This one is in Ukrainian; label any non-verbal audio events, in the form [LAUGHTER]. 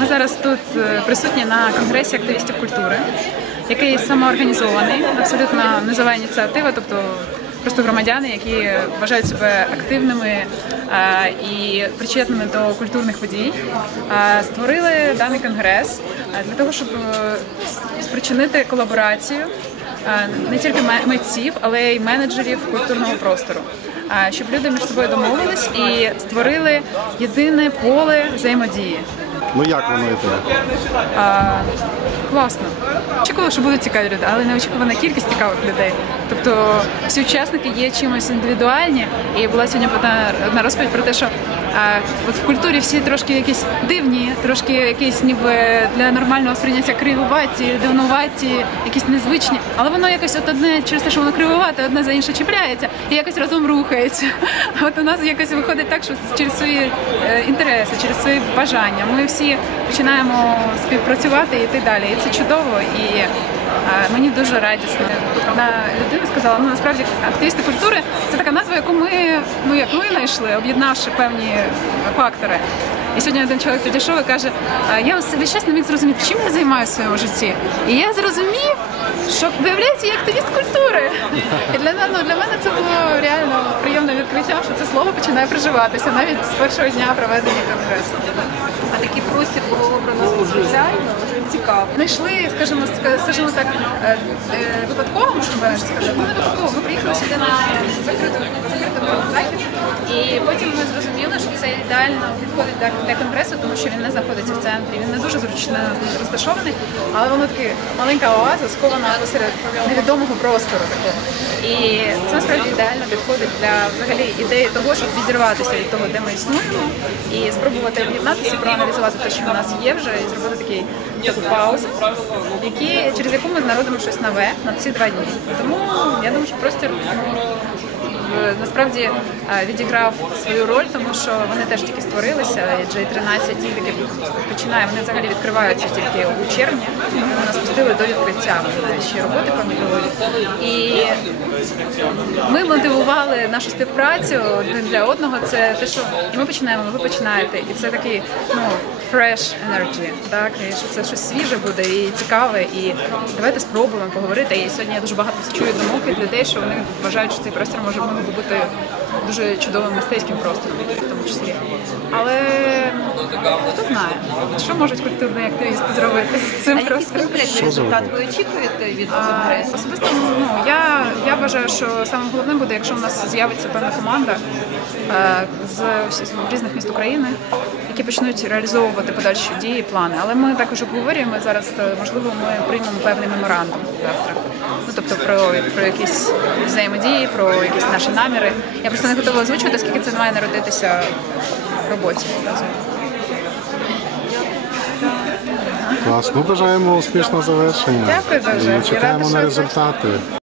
Ми зараз тут е, присутні на конгресі активістів культури, який самоорганізований, абсолютно низова ініціатива, тобто просто громадяни, які вважають себе активними е, і причетними до культурних подій, е, створили даний конгрес для того, щоб спричинити колаборацію не тільки митців, але й менеджерів культурного простору. Щоб люди між собою домовились і створили єдине поле взаємодії. Ну як воно йде? Класно. Очікувала, що будуть цікаві люди, але неочікувана кількість цікавих людей. Тобто всі учасники є чимось індивідуальні, і була сьогодні одна, розповідь про те, що а, от в культурі всі трошки якісь дивні, трошки якісь ніби для нормального сприйняття кривуваті, дивнуваті, якісь незвичні, але воно якось от одне через те, що воно кривувате, одне за інше чіпляється і якось разом рухається. [LAUGHS] От у нас якось виходить так, що через свої е, інтереси, через свої бажання ми всі починаємо співпрацювати і йти далі. Це чудово і е, мені дуже радісно. Одна людина сказала, ну насправді активісти культури це така назва, яку ми ну як ми знайшли, об'єднавши певні фактори. І сьогодні один чоловік підійшов і каже: «А я весь час не міг зрозуміти, чим я займаюся в своєму житті. І я зрозумів, що виявляється, я активіст культури. І для, ну, для мене це було реально приємне що це слово починає приживатися навіть з першого дня проведення конгресу. А такий простір було обрано спеціально, цікаво. Знайшли, скажімо, скажімо так, е, е, випадково, можна мене. Ну, не випадково. Ми приїхали сюди на закритому захід, і потім ми зрозуміли, це ідеально підходить для, конгресу, тому що він не знаходиться в центрі, він не дуже зручно розташований, але воно таки маленька оаза, скована посеред невідомого простору такого. І це насправді ідеально підходить для взагалі ідеї того, щоб відірватися від того, де ми існуємо, і спробувати об'єднатися, проаналізувати те, що в нас є вже, і зробити такий таку паузу, які, через яку ми знародимо щось нове на ці два дні. Тому я думаю, що простір ну, насправді е, відіграв свою роль, тому що вони теж тільки створилися. і J13 тільки починає, вони взагалі відкриваються тільки у червні. Вони нас пустили до відкриття. Ще роботи проводять. І ми мотивували нашу співпрацю один для одного. Це те, що і ми починаємо, ви починаєте, і це такий ну fresh energy, так і що це щось свіже буде і цікаве. І давайте спробуємо поговорити. І сьогодні я дуже багато чую думок від людей, що вони вважають, що цей простір може бути дуже чудовим мистецьким простором, в тому числі. Але хто знає, що можуть культурні активісти зробити з цим простором. конкретний результат ви очікуєте від конгресу? Особисто ну я вважаю, що саме головне буде, якщо в нас з'явиться певна команда е, з різних міст України, які почнуть реалізовувати подальші дії, і плани. Але ми також обговорюємо зараз. е, Можливо, ми приймемо певний меморандум завтра. Ну тобто про, про якісь взаємодії, про якісь наші наміри. Я просто не готова озвучувати, оскільки це має народитися в роботі. разом. Клас. Ну бажаємо успішного завершення. Дякую дуже. І чекаємо на результати.